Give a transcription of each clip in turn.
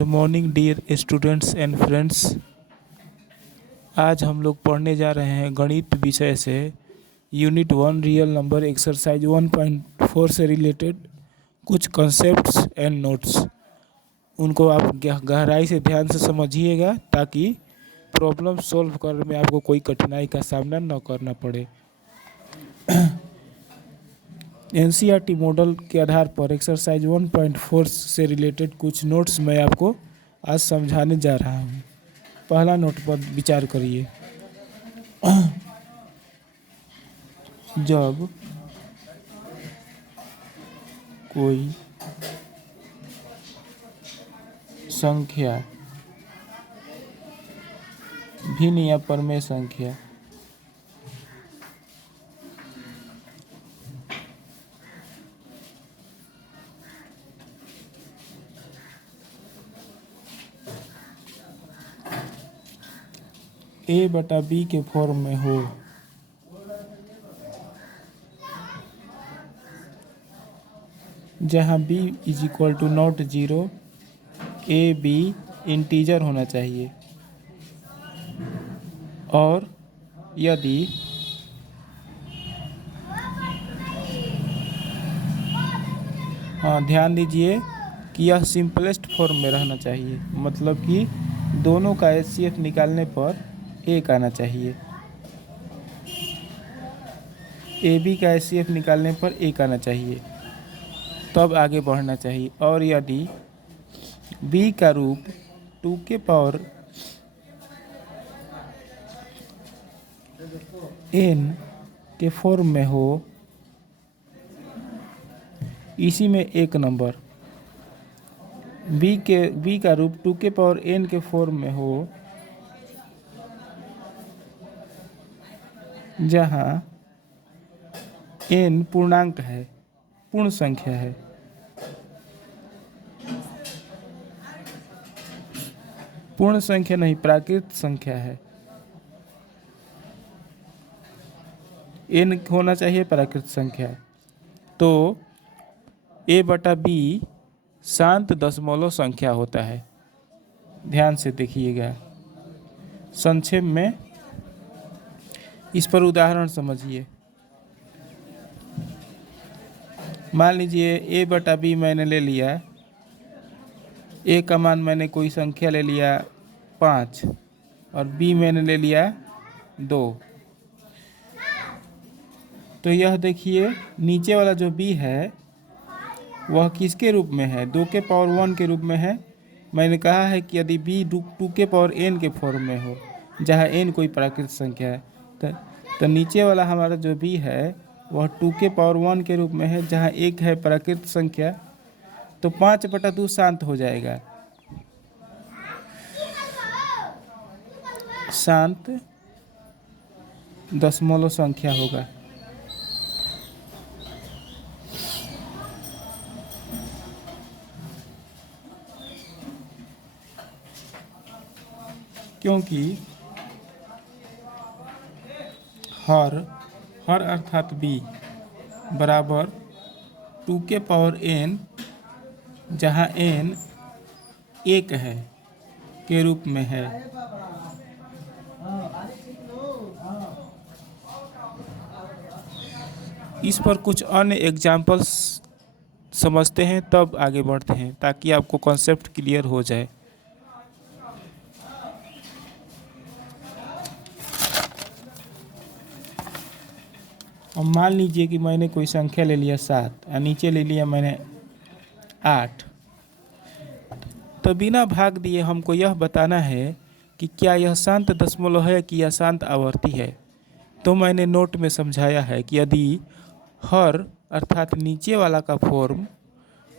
Good morning dear students and friends. आज हम लोग पढ़ने जा रहे हैं गणित विषय से यूनिट 1 रियल नंबर एक्सरसाइज 1.4 से रिलेटेड कुछ कॉन्सेप्ट्स एंड नोट्स। उनको आप गहराई से ध्यान से समझिएगा ताकि प्रॉब्लम सॉल्व करने में आपको कोई कठिनाई का सामना न करना पड़े। एनसीईआरटी मॉडल के आधार पर एक्सरसाइज 1.4 से रिलेटेड कुछ नोट्स मैं आपको आज समझाने जा रहा हूँ। पहला नोट पर विचार करिए। जब कोई संख्या भिन्न या परमेय संख्या a/b के फॉर्म में हो, जहाँ b = not 0, a b integer होना चाहिए, और यदि ध्यान दीजिए कि यह सिंपलेस्ट फॉर्म में रहना चाहिए, मतलब कि दोनों का एचसीएफ निकालने पर एक आना चाहिए। ए बी का एचसीएफ निकालने पर एक आना चाहिए, तब आगे बढ़ना चाहिए। और यदि b का रूप 2 के पावर n के फॉर्म में हो, इसी में एक नंबर b का रूप 2 के पावर n के फॉर्म में हो, जहाँ n पूर्णांक है, पूर्ण संख्या है। पूर्ण संख्या नहीं, प्राकृत संख्या है। n होना चाहिए प्राकृत संख्या। तो a/b शांत दशमलव संख्या होता है। ध्यान से देखिएगा। संक्षेप में इस पर उदाहरण समझिए। मान लीजिए a/b मैंने ले लिया, a का मान मैंने कोई संख्या ले लिया 5 और b मैंने ले लिया 2। तो यह देखिए नीचे वाला जो b है वह किसके रूप में है? 2 के पावर 1 के रूप में है। मैंने कहा है कि यदि b 2 के पावर n के फॉर्म में हो, जहाँ n कोई प्राकृत संख्या है, तो नीचे वाला हमारा जो b है वह 2 के पावर 1 के रूप में है, जहाँ 1 है प्राकृत संख्या। तो 5/2 शांत हो जाएगा। शांत दशमलव संख्या होगा। क्योंकि हर अर्थात b बराबर 2 के पावर n, जहाँ n 1 है, के रूप में है। इस पर कुछ अन्य एग्जाम्पल्स समझते हैं, तब आगे बढ़ते हैं ताकि आपको कॉन्सेप्ट क्लियर हो जाए। अब मान लीजिए कि मैंने कोई संख्या ले लिया 7 और नीचे ले लिया मैंने 8। तो बिना भाग दिए हमको यह बताना है कि क्या यह शांत दशमलव है कि यह शांत आवर्ती है। तो मैंने नोट में समझाया है कि यदि हर अर्थात नीचे वाला का फॉर्म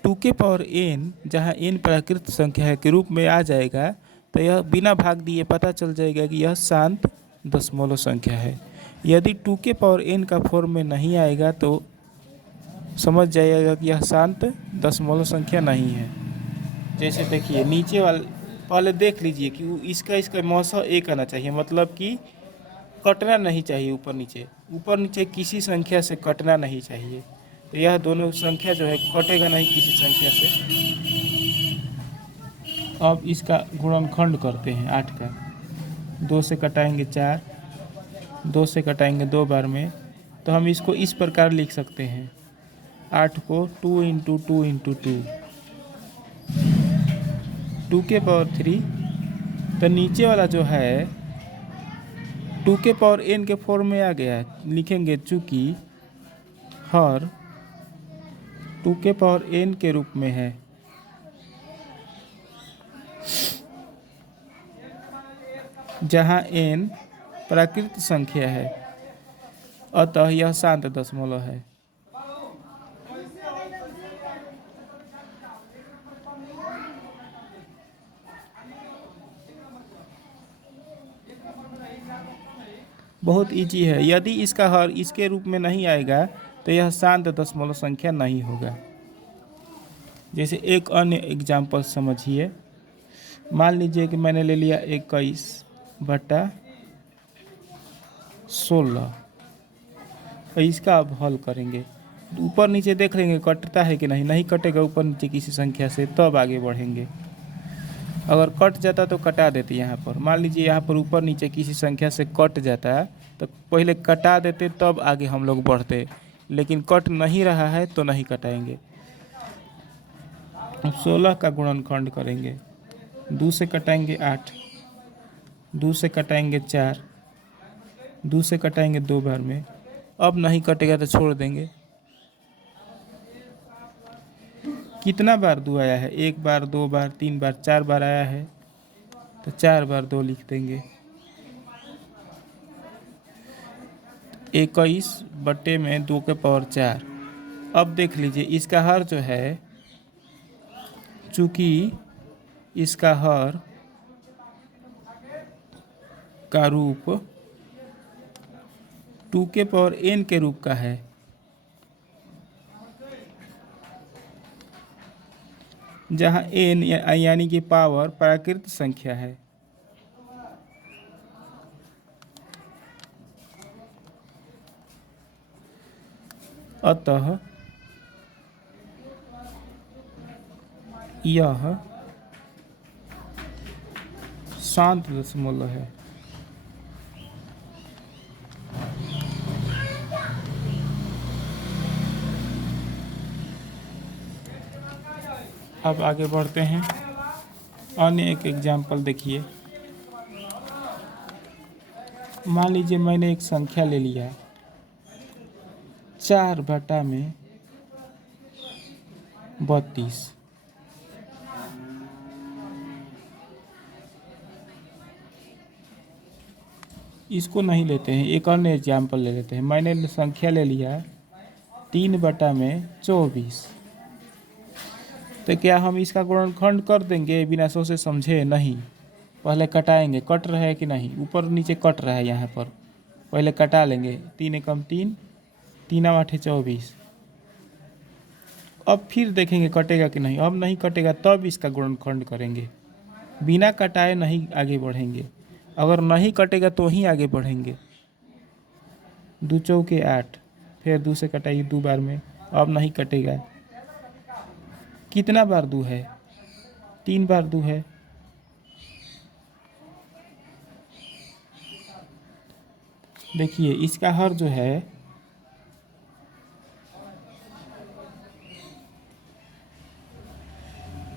2 के पावर n, जहाँ n प्राकृत संख्या है, के रूप में आ जाएगा, तो यह बिना भाग दिए पता चल जाएगा कि यह शांत दशमलव संख्या है। यदि 2 के पावर n का फॉर्म में नहीं आएगा तो समझ जाइएगा कि यह शांत दशमलव संख्या नहीं है। जैसे देखिए नीचे वाले, पहले देख लीजिए कि इसका मौसा 1 आना चाहिए, मतलब कि कटना नहीं चाहिए। ऊपर नीचे किसी संख्या से कटना नहीं चाहिए। तो यह दोनों संख्या जो है कटेगा नहीं किसी संख्या से। अब इसका गुणनखंड करते हैं 8 का। 2 से कटाएंगे 4, 2 से कटाएंगे 2 बार में, तो हम इसको इस प्रकार लिख सकते हैं 8 को 2 इंटू 2 इंटू 2, 2 के पावर 3। तो नीचे वाला जो है 2 के पावर n के फॉर्म में आ गया है, लिखेंगे चूँकि हर 2 के पावर n के रूप में है, जहाँ n प्राकृत संख्या है, अतः यह शांत दशमलव है। बहुत इजी है। यदि इसका हर इसके रूप में नहीं आएगा तो यह शांत दशमलव संख्या नहीं होगा। जैसे एक अन्य एग्जाम्पल समझिए। मान लीजिए कि मैंने ले लिया 21/16, तो इसका अब हल करेंगे। ऊपर नीचे देख लेंगे कटता है कि नहीं, नहीं कटेगा ऊपर नीचे किसी संख्या से, तब आगे बढ़ेंगे। अगर कट जाता तो कटा देते यहाँ पर। मान लीजिए यहाँ पर ऊपर नीचे किसी संख्या से कट जाता है तो पहले कटा देते तब आगे हम लोग बढ़ते, लेकिन कट नहीं रहा है तो नहीं कटाएंगे। अब 16 का गुणनखंड करेंगे। 2 से कटाएंगे 8, 2 से कटाएंगे 4, 2 से कटाएंगे 2 बार में। अब नहीं कटेगा तो छोड़ देंगे। कितना बार 2 आया है? 1 बार, 2 बार, 3 बार, 4 बार आया है, तो 4 बार 2 लिख देंगे। 21/2 के पावर 4। अब देख लीजिए इसका हर जो है, चूँकि इसका हर का रूप 2 के पावर n के रूप का है, जहाँ n यानी कि पावर प्राकृत संख्या है, अतः यह शांत दशमलव है। अब आगे बढ़ते हैं। अन्य एक एग्जाम्पल देखिए। मान लीजिए मैंने एक संख्या ले लिया 4/32। इसको नहीं लेते हैं, एक अन्य एग्जाम्पल ले लेते हैं। मैंने संख्या ले लिया 3/24। तो क्या हम इसका गुणनखंड कर देंगे बिना सोचे समझे? नहीं, पहले कटाएंगे। कट रहा है कि नहीं? ऊपर नीचे कट रहा है, यहाँ पर पहले कटा लेंगे। 3 एकम 3, 3 8 24। अब फिर देखेंगे कटेगा कि नहीं। अब नहीं कटेगा तब इसका गुणनखंड करेंगे। बिना कटाए नहीं आगे बढ़ेंगे। अगर नहीं कटेगा तो ही आगे बढ़ेंगे। 2 चौके 8, फिर 2 से कटाइए 2 बार में। अब नहीं कटेगा। कितना बार 2 है? 3 बार 2 है। देखिए इसका हर जो है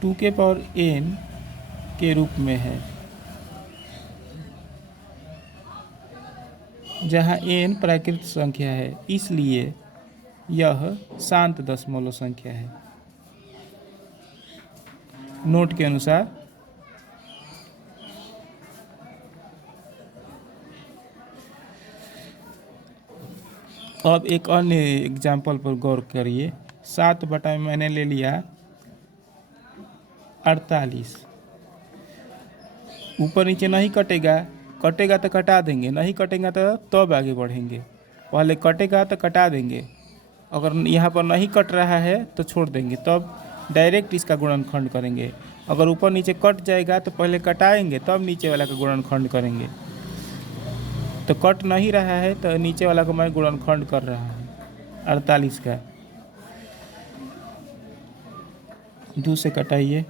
2 के पावर n के रूप में है, जहाँ n प्राकृत संख्या है, इसलिए यह शांत दशमलव संख्या है। नोट के अनुसार अब एक अन्य एग्जाम्पल पर गौर करिए। 7 मैंने ले लिया 48। ऊपर नीचे नहीं कटेगा, कटेगा तो कटा देंगे, नहीं कटेगा तो तब आगे बढ़ेंगे। पहले कटेगा तो कटा देंगे, अगर यहाँ पर नहीं कट रहा है तो छोड़ देंगे, तब डायरेक्ट इसका गुणनखंड करेंगे। अगर ऊपर नीचे कट जाएगा तो पहले कटाएंगे तब नीचे वाला का गुणनखंड करेंगे। तो कट नहीं रहा है तो नीचे वाला को मैं गुणनखंड कर रहा हूँ 48 का। 2 से कटाइए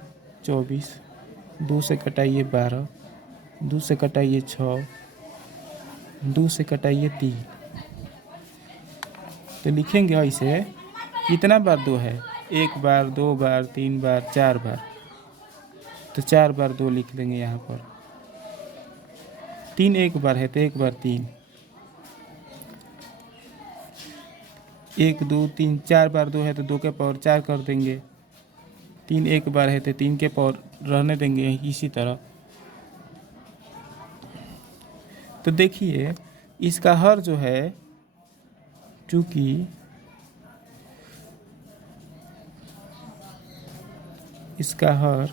24, 2 से कटाइए 12, 2 से कटाइए 6, 2 से कटाइए 3। तो लिखेंगे ऐसे, कितना बार 2 है? 1 बार, 2 बार, 3 बार, 4 बार। तो 4 बार 2 लिख लेंगे यहाँ पर। 3 1 बार है तो 1 बार 3, 1 2 3, 4 बार 2 है तो 2 के पावर 4 कर देंगे। 3 1 बार है तो 3 के पावर रहने देंगे इसी तरह। तो देखिए इसका हर जो है, चूँकि इसका हर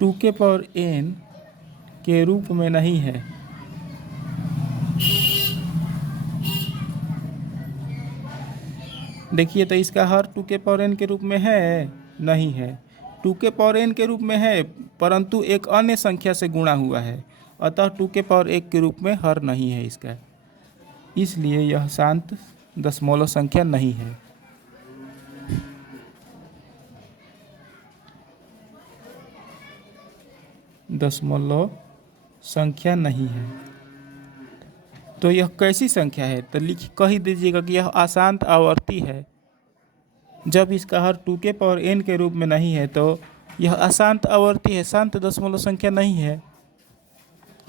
2 के पावर n के रूप में नहीं है। देखिए तो इसका हर 2 के पावर n के रूप में है, नहीं है। 2 के पावर n के रूप में है परंतु एक अन्य संख्या से गुणा हुआ है, अतः 2 के पावर 1 के रूप में हर नहीं है इसका, इसलिए यह शांत दशमलव संख्या नहीं है। दशमलव संख्या नहीं है। तो यह कैसी संख्या है? तो लिख कह ही दीजिएगा कि यह अशांत आवर्ती है। जब इसका हर 2 के पावर n के रूप में नहीं है तो यह अशांत आवर्ती है, शांत दशमलव संख्या नहीं है।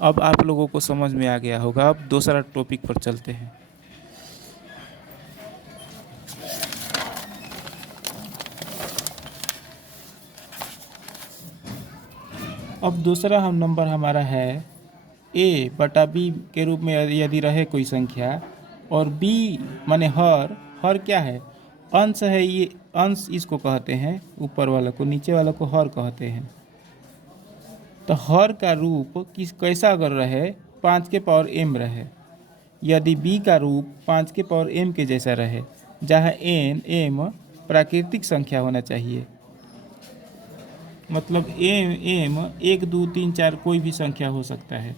अब आप लोगों को समझ में आ गया होगा। अब दूसरा टॉपिक पर चलते हैं। अब दूसरा हम नंबर हमारा है a बटा b के रूप में यदि रहे कोई संख्या, और b माने हर क्या है? अंश है। ये अंश इसको कहते हैं, ऊपर वाला को, नीचे वाला को हर कहते हैं। तो हर का रूप कैसा अगर रहे? 5 के पावर m रहे। यदि b का रूप 5 के पावर m के जैसा रहे, जहाँ n m प्राकृतिक संख्या होना चाहिए, मतलब m 1 2 3 4 कोई भी संख्या हो सकता है।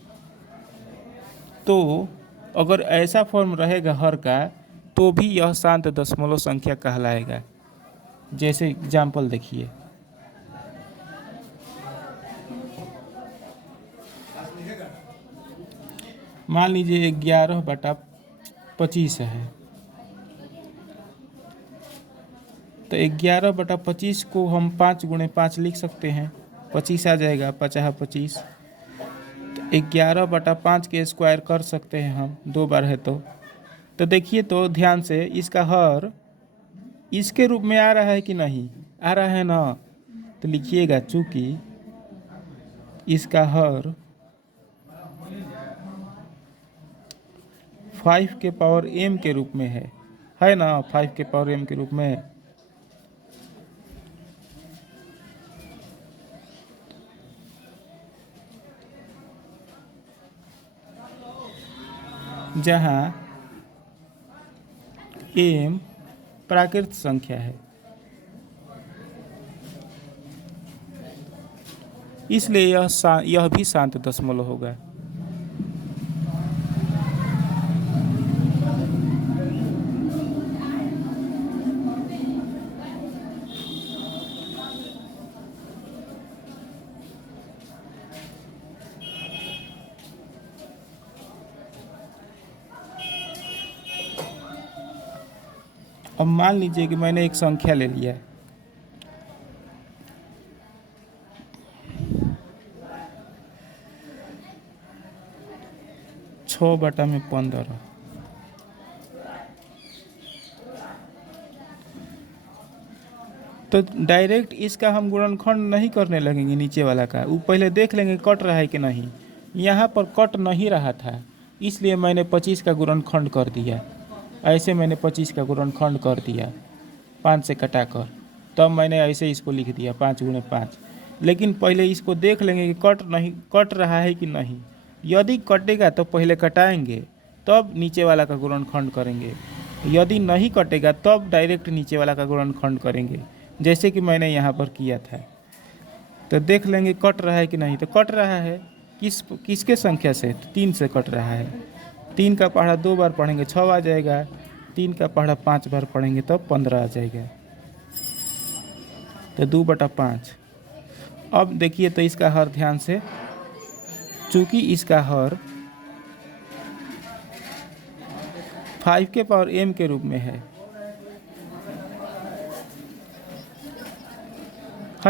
तो अगर ऐसा फॉर्म रहेगा हर का, तो भी यह शांत दशमलव संख्या कहलाएगा। जैसे एग्जाम्पल देखिए, मान लीजिए 11/25 है। तो 11/25 को हम 5 × 5 लिख सकते हैं, 25 आ जाएगा, 50 25। तो 11/5 के स्क्वायर कर सकते हैं हम, 2 बार है तो देखिए तो ध्यान से, इसका हर इसके रूप में आ रहा है कि नहीं? आ रहा है ना? तो लिखिएगा, चूँकि इसका हर 5 के पावर m के रूप में है ना? 5 के पावर m के रूप में। जहाँ m प्राकृत संख्या है, इसलिए यह भी शांत दशमलव होगा। अब मान लीजिए कि मैंने एक संख्या ले लिया, 6/15। तो डायरेक्ट इसका हम गुणनखंड नहीं करने लगेंगे, नीचे वाला का वो पहले देख लेंगे कट रहा है कि नहीं। यहाँ पर कट नहीं रहा था, इसलिए मैंने 25 का गुणनखंड कर दिया। ऐसे मैंने 25 का गुणनखंड कर दिया 5 से कटाकर, तब मैंने ऐसे इसको लिख दिया 5 × 5। लेकिन पहले इसको देख लेंगे कि कट रहा है कि नहीं। यदि कटेगा तो पहले कटाएंगे, तब नीचे वाला का गुणनखंड करेंगे। यदि नहीं कटेगा तब डायरेक्ट नीचे वाला का गुणनखंड करेंगे, जैसे कि मैंने यहाँ पर किया था। तो देख लेंगे कट रहा है कि नहीं। तो कट रहा है, किसके संख्या से? 3 से कट रहा है। 3 का पहाड़ा 2 बार पढ़ेंगे 6 आ जाएगा, 3 का पहाड़ा 5 बार पढ़ेंगे तब 15 आ जाएगा। तो 2/5। अब देखिए तो इसका हर ध्यान से, चूंकि इसका हर 5 के पावर m के रूप में है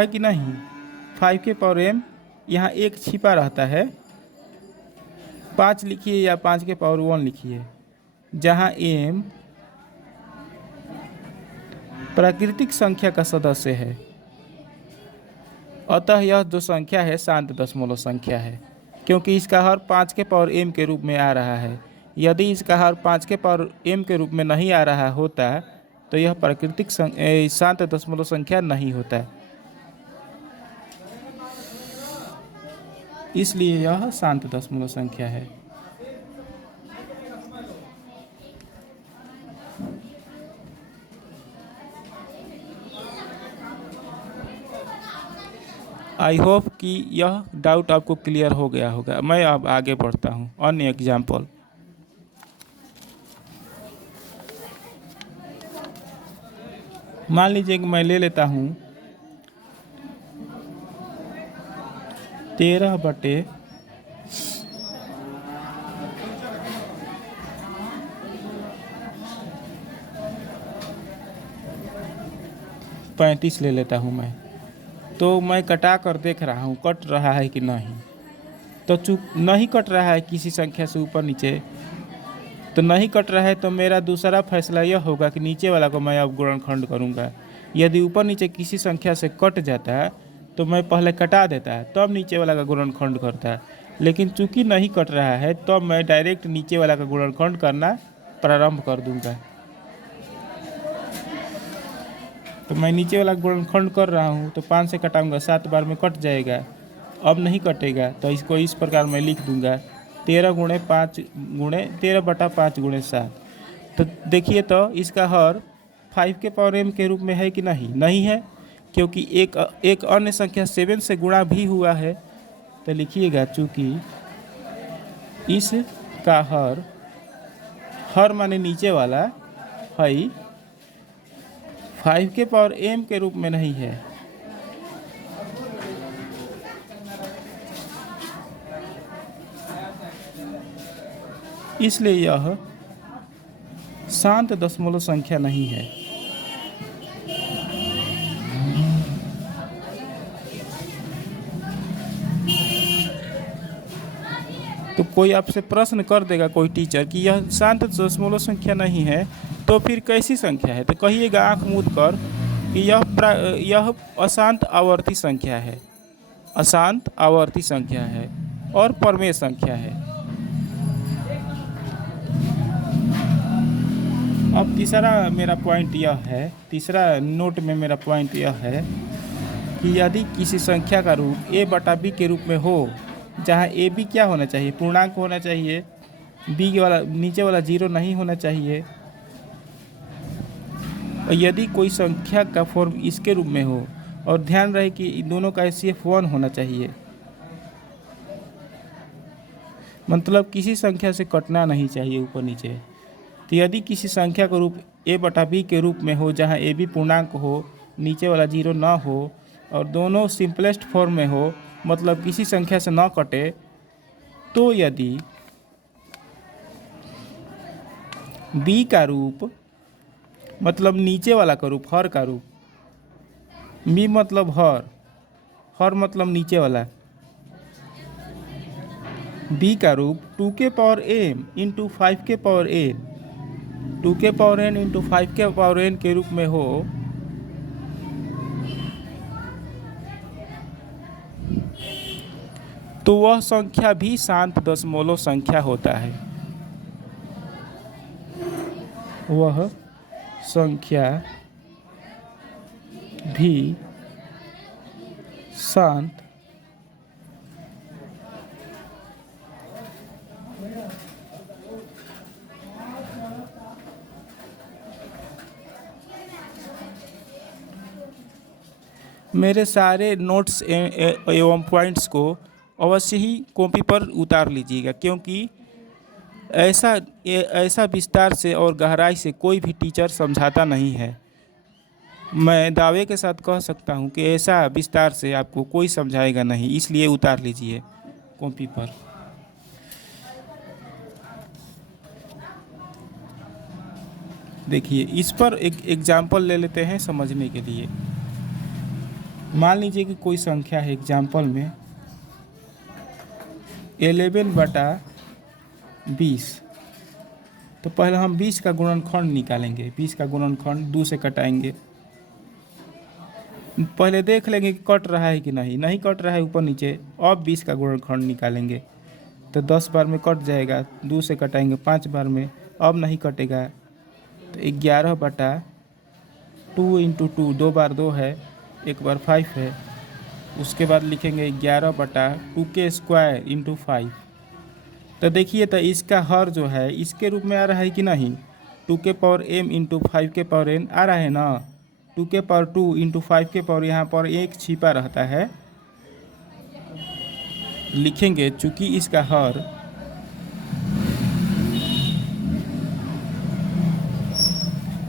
कि नहीं। 5 के पावर m, यहाँ एक छिपा रहता है, 5 लिखिए या 5 के पावर 1 लिखिए, जहाँ m प्राकृतिक संख्या का सदस्य है। अतः यह जो संख्या है शांत दशमलव संख्या है, क्योंकि इसका हर 5 के पावर m के रूप में आ रहा है। यदि इसका हर 5 के पावर m के रूप में नहीं आ रहा होता तो यह प्राकृतिक शांत दशमलव संख्या नहीं होता, इसलिए यह शांत दशमलव संख्या है। आई होप कि यह डाउट आपको क्लियर हो गया होगा। मैं अब आगे बढ़ता हूँ। अन्य एग्जाम्पल, मान लीजिए कि मैं ले लेता हूँ 13/35 ले लेता हूँ मैं। तो मैं कटा कर देख रहा हूँ कट रहा है कि नहीं। तो चूक नहीं कट रहा है किसी संख्या से ऊपर नीचे, तो नहीं कट रहा है तो मेरा दूसरा फैसला यह होगा कि नीचे वाला को मैं अब गुणनखंड करूँगा। यदि ऊपर नीचे किसी संख्या से कट जाता है तो मैं पहले कटा देता है, तब नीचे वाला का गुणनखंड करता है। लेकिन चूंकि नहीं कट रहा है तो मैं डायरेक्ट नीचे वाला का गुणनखंड करना प्रारंभ कर दूंगा। तो मैं नीचे वाला गुणनखंड कर रहा हूँ, तो 5 से कटाऊंगा, 7 बार में कट जाएगा। अब नहीं कटेगा तो इसको इस प्रकार मैं लिख दूंगा 13/5 तो देखिए तो इसका हर 5 के पावर m के रूप में है कि नहीं। नहीं है, क्योंकि एक अन्य संख्या 7 से गुणा भी हुआ है। तो लिखिएगा चूँकि इसका हर माने नीचे वाला है 5 के पावर m के रूप में नहीं है। इसलिए यह शांत दशमलव संख्या नहीं है। तो कोई आपसे प्रश्न कर देगा कोई टीचर कि यह शांत दशमलव संख्या नहीं है तो फिर कैसी संख्या है, तो कहिएगा आंख मूंद कर कि यह अशांत आवर्ती संख्या है, अशांत आवर्ती संख्या है और परमेय संख्या है। अब तीसरा मेरा पॉइंट यह है, तीसरा नोट में मेरा पॉइंट यह है कि यदि किसी संख्या का रूप a/b के रूप में हो, जहाँ ए बी क्या होना चाहिए, पूर्णांक होना चाहिए, बी वाला नीचे वाला 0 नहीं होना चाहिए। और यदि कोई संख्या का फॉर्म इसके रूप में हो, और ध्यान रहे कि इन दोनों का HCF 1 होना चाहिए, मतलब किसी संख्या से कटना नहीं चाहिए ऊपर नीचे। तो यदि किसी संख्या का रूप a/b के रूप में हो, जहाँ ए बी पूर्णांक हो, नीचे वाला 0 ना हो और दोनों सिंपलेस्ट फॉर्म में हो, मतलब किसी संख्या से ना कटे, तो यदि b का रूप मतलब नीचे वाला का रूप, हर का रूप, b मतलब हर मतलब नीचे वाला, b का रूप 2 के पावर m इंटू 5 के पावर n, 2 के पावर n इंटू 5 के पावर n के रूप में हो, तो वह संख्या भी शांत दशमलव संख्या होता है। वह संख्या भी शांत मेरे सारे नोट्स एवं पॉइंट्स को अवश्य ही कॉपी पर उतार लीजिएगा, क्योंकि ऐसा विस्तार से और गहराई से कोई भी टीचर समझाता नहीं है। मैं दावे के साथ कह सकता हूँ कि ऐसा विस्तार से आपको कोई समझाएगा नहीं, इसलिए उतार लीजिए कॉपी पर। देखिए इस पर एक एग्जाम्पल ले लेते हैं समझने के लिए। मान लीजिए कि कोई संख्या है एग्जाम्पल में 11/20। तो पहले हम 20 का गुणनखंड निकालेंगे। 20 का गुणनखंड 2 से कटाएंगे। पहले देख लेंगे कि कट रहा है कि नहीं। नहीं कट रहा है ऊपर नीचे। अब 20 का गुणनखंड निकालेंगे तो 10 बार में कट जाएगा। 2 से कटाएंगे 5 बार में, अब नहीं कटेगा। तो 11/2 इंटू 2, 2 बार 2 है, 1 बार 5 है। उसके बाद लिखेंगे 11/2 के स्क्वायर इंटू 5। तो देखिए तो इसका हर जो है इसके रूप में आ रहा है कि नहीं। 2 के पावर m इंटू 5 के पावर n आ रहा है ना। 2 के पावर 2 इंटू 5 के पावर यहाँ पर एक छिपा रहता है। लिखेंगे चूंकि इसका हर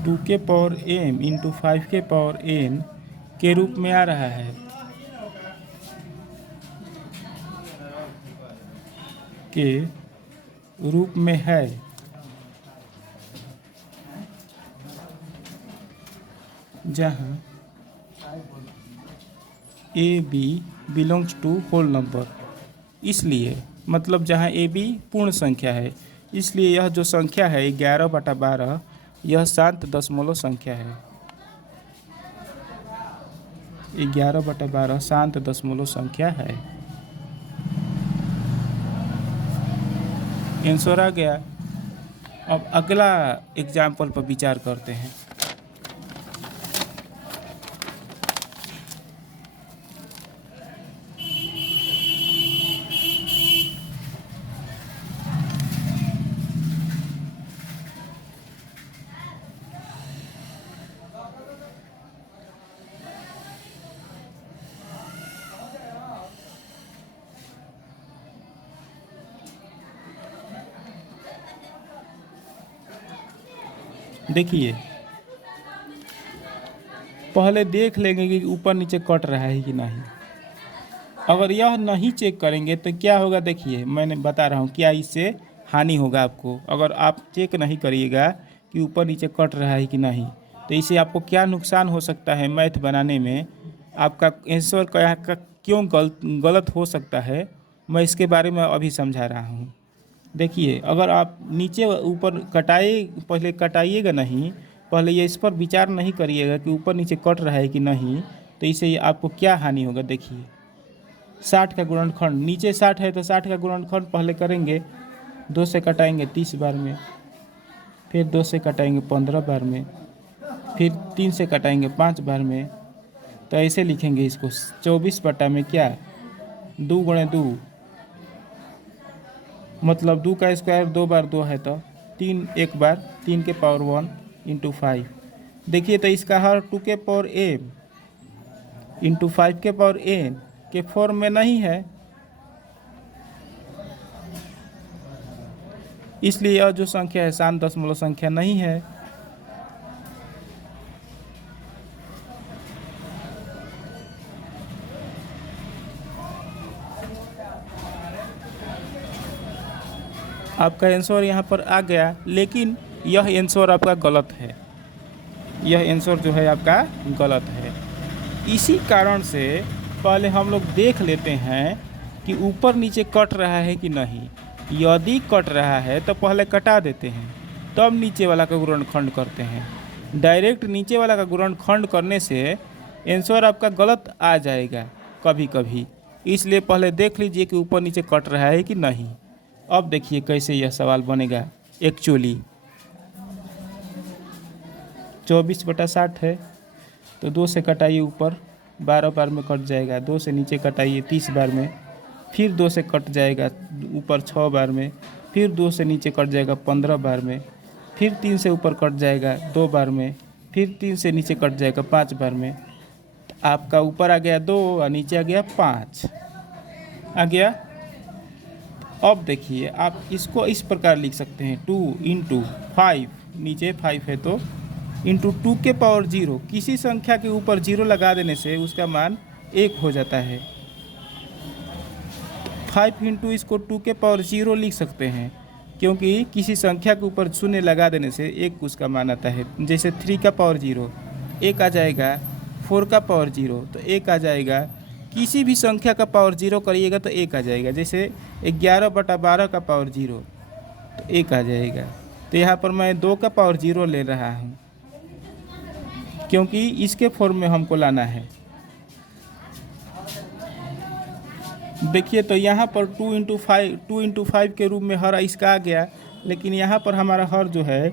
2 के पावर m इंटू 5 के पावर n के रूप में आ रहा है, के रूप में है, जहाँ a b belongs to whole number. इसलिए मतलब जहाँ ए बी पूर्ण संख्या है, इसलिए यह जो संख्या है 11/12 यह शांत दशमलव संख्या है। 11/12 शांत दशमलव संख्या है। आंसर आ गया। अब अगला एग्जाम्पल पर विचार करते हैं। देखिए पहले देख लेंगे कि ऊपर नीचे कट रहा है कि नहीं। अगर यह नहीं चेक करेंगे तो क्या होगा। देखिए मैंने बता रहा हूँ क्या इससे हानि होगा आपको। अगर आप चेक नहीं करिएगा कि ऊपर नीचे कट रहा है कि नहीं, तो इससे आपको क्या नुकसान हो सकता है मैथ बनाने में। आपका आंसर का क्यों गलत हो सकता है, मैं इसके बारे में अभी समझा रहा हूँ। देखिए अगर आप नीचे ऊपर पहले कटाइएगा नहीं, पहले ये इस पर विचार नहीं करिएगा कि ऊपर नीचे कट रहा है कि नहीं, तो इससे आपको क्या हानि होगा। देखिए 60 का गुणनखंड, नीचे 60 है तो 60 का गुणनखंड पहले करेंगे। 2 से कटाएंगे 30 बार में, फिर 2 से कटाएंगे 15 बार में, फिर 3 से कटाएंगे 5 बार में। तो ऐसे लिखेंगे इसको 24 में क्या 2 गुणे 2, मतलब 2 का स्क्वायर 2 बार 2 है तो 3 एक बार, 3 के पावर 1 इंटू 5। देखिए तो इसका हर 2 के पावर m इंटू 5 के पावर n के फॉर्म में नहीं है, इसलिए यह जो संख्या है शांत दशमलव संख्या नहीं है। आपका आंसर यहाँ पर आ गया, लेकिन यह आंसर आपका गलत है। यह आंसर जो है आपका गलत है। इसी कारण से पहले हम लोग देख लेते हैं कि ऊपर नीचे कट रहा है कि नहीं। यदि कट रहा है तो पहले कटा देते हैं, तब नीचे वाला का गुणनखंड करते हैं। डायरेक्ट नीचे वाला का गुणनखंड करने से आंसर आपका गलत आ जाएगा कभी कभी। इसलिए पहले देख लीजिए कि ऊपर नीचे कट रहा है कि नहीं। अब देखिए कैसे यह सवाल बनेगा। एक्चुअली 24/60 है तो 2 से कटाइए ऊपर, 12 बार में कट जाएगा। 2 से नीचे कटाइए 30 बार में, फिर 2 से कट जाएगा ऊपर 6 बार में, फिर 2 से नीचे कट जाएगा 15 बार में, फिर 3 से ऊपर कट जाएगा 2 बार में, फिर 3 से नीचे कट जाएगा 5 बार में। आपका ऊपर आ गया 2 और नीचे आ गया 5 आ गया। अब देखिए आप इसको इस प्रकार लिख सकते हैं 2 इंटू 5, नीचे 5 है तो इंटू 2 के पावर 0, किसी संख्या के ऊपर 0 लगा देने से उसका मान 1 हो जाता है। 5 इंटू इसको 2 के पावर 0 लिख सकते हैं, क्योंकि किसी संख्या के ऊपर शून्य लगा देने से 1 उसका मान आता है। जैसे 3 का पावर 0 1 आ जाएगा, 4 का पावर 0 तो 1 आ जाएगा, किसी भी संख्या का पावर 0 करिएगा तो 1 आ जाएगा। जैसे 11/12 का पावर 0 तो 1 आ जाएगा। तो यहाँ पर मैं 2 का पावर 0 ले रहा हूँ, क्योंकि इसके फॉर्म में हमको लाना है। देखिए तो यहाँ पर 2 इंटू 5 के रूप में हर इसका आ गया, लेकिन यहाँ पर हमारा हर जो है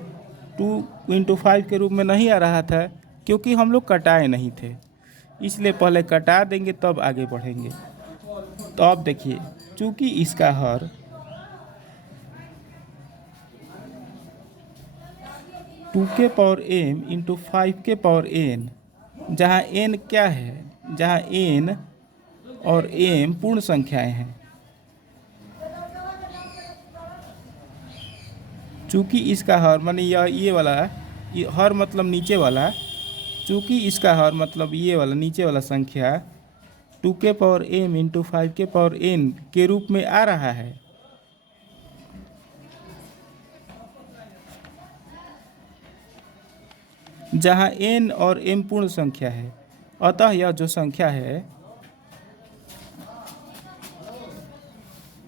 2 इंटू 5 के रूप में नहीं आ रहा था, क्योंकि हम लोग कटाए नहीं थे। इसलिए पहले कटा देंगे तब आगे बढ़ेंगे। तो अब देखिए, चूँकि इसका हर 2 के पावर m इंटू 5 के पावर n, जहाँ n क्या है, जहाँ n और m पूर्ण संख्याएं हैं। चूँकि इसका हर माने ये वाला हर मतलब नीचे वाला, चूँकि इसका हर मतलब ये वाला नीचे वाला संख्या 2 के पावर m इंटू 5 के पावर n के रूप में आ रहा है, जहाँ n और m पूर्ण संख्या है। अतः यह जो संख्या है,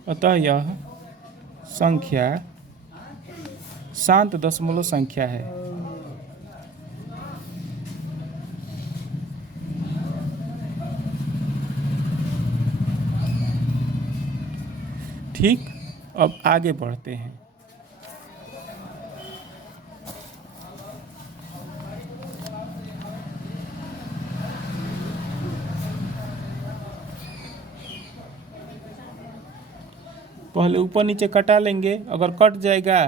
अतः यह संख्या शांत दशमलव संख्या है। ठीक, अब आगे बढ़ते हैं। पहले ऊपर नीचे कटा लेंगे, अगर कट जाएगा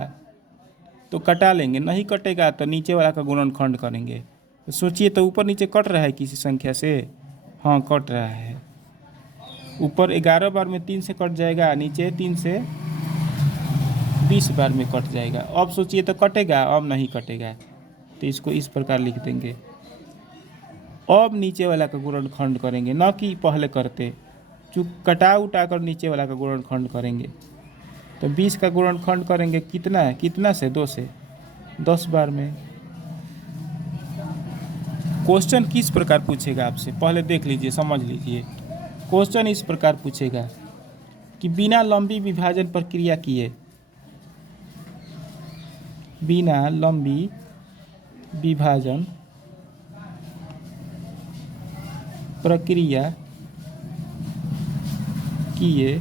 तो कटा लेंगे, नहीं कटेगा तो नीचे वाला का गुणनखंड करेंगे। तो सोचिए, तो ऊपर नीचे कट रहा है किसी संख्या से, हाँ कट रहा है। ऊपर 11 बार में 3 से कट जाएगा, नीचे 3 से 20 बार में कट जाएगा। अब सोचिए तो कटेगा, अब नहीं कटेगा, तो इसको इस प्रकार लिख देंगे। अब नीचे वाला का गुणनखंड करेंगे, न कि पहले करते, चूँकि कटा उठा कर नीचे वाला का गुणनखंड करेंगे। तो 20 का गुणनखंड करेंगे, कितना है, कितना से, 2 से 10 बार में। क्वेश्चन किस प्रकार पूछेगा आपसे, पहले देख लीजिए, समझ लीजिए। क्वेश्चन इस प्रकार पूछेगा कि बिना लंबी विभाजन प्रक्रिया किए, बिना लंबी विभाजन प्रक्रिया किए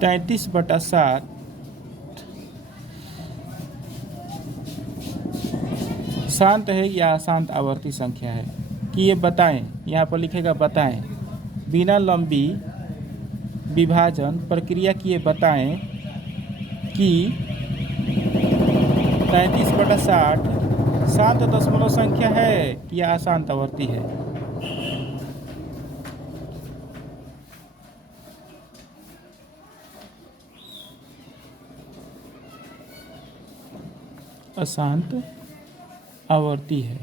33/7 शांत है या अशांत आवर्ती संख्या है, कि ये बताएं। यहाँ पर लिखेगा बताएं, बिना लंबी विभाजन प्रक्रिया किए बताएं कि 33/60 शांत दशमलव संख्या है या अशांत आवर्ती है। अशांत आवर्ती है।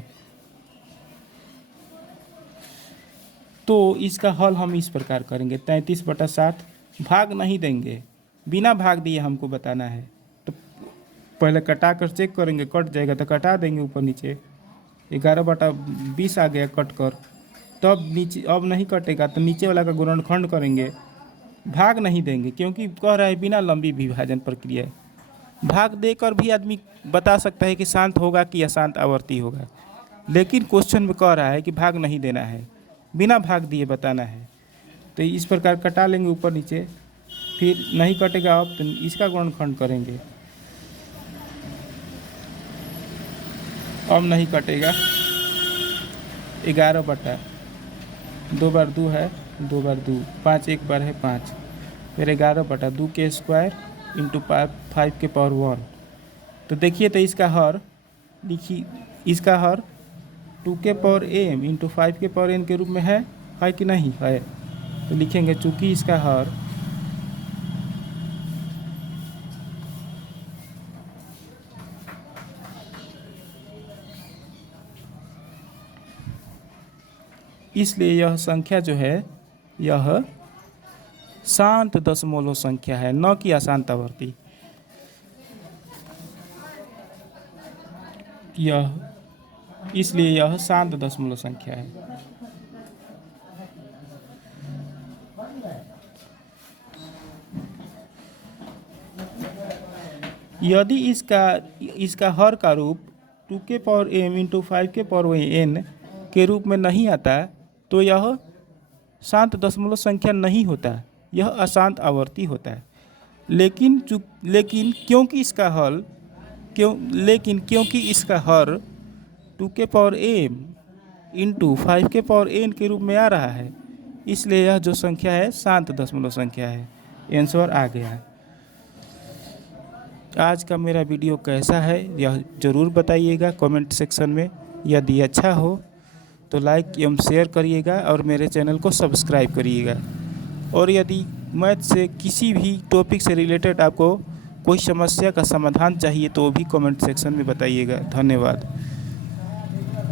तो इसका हल हम इस प्रकार करेंगे, 33/7 भाग नहीं देंगे, बिना भाग दिए हमको बताना है। तो पहले कटा कर चेक करेंगे, कट जाएगा तो कटा देंगे ऊपर नीचे। 11/20 आ गया कट कर, तब नीचे अब नहीं कटेगा तो नीचे वाला का गुणनखंड करेंगे, भाग नहीं देंगे, क्योंकि कह रहा है बिना लंबी विभाजन प्रक्रिया। भाग देकर भी आदमी बता सकता है कि शांत होगा कि अशांत आवर्ती होगा, लेकिन क्वेश्चन में कह रहा है कि भाग नहीं देना है, बिना भाग दिए बताना है। तो इस प्रकार कटा लेंगे ऊपर नीचे, फिर नहीं कटेगा अब तो इसका गुणनखंड करेंगे, अब नहीं कटेगा। 11/2 बार 2 है, 2 बार 2 5, 1 बार है 5, फिर 11/2 के स्क्वायर इंटू 5 के पावर 1। तो देखिए, तो इसका हर लिखिए, इसका हर 2 के पावर m इंटू 5 के पावर n के रूप में है कि नहीं है। तो लिखेंगे चूँकि इसका हर इसलिए यह संख्या जो है यह शांत दशमलव संख्या है, न कि अशांत आवर्ती। इसलिए यह शांत दशमलव संख्या है। यदि इसका हर का रूप 2 के पावर m इंटू 5 के पावर n के रूप में नहीं आता तो यह शांत दशमलव संख्या नहीं होता, यह अशांत आवर्ती होता है। लेकिन क्योंकि इसका हर 2 के पावर m इंटू 5 के पावर n के रूप में आ रहा है, इसलिए यह जो संख्या है शांत दशमलव संख्या है। आंसर आ गया। आज का मेरा वीडियो कैसा है यह ज़रूर बताइएगा कमेंट सेक्शन में। यदि अच्छा हो तो लाइक एवं शेयर करिएगा और मेरे चैनल को सब्सक्राइब करिएगा। और यदि मैथ से किसी भी टॉपिक से रिलेटेड आपको कोई समस्या का समाधान चाहिए तो वो भी कमेंट सेक्शन में बताइएगा। धन्यवाद।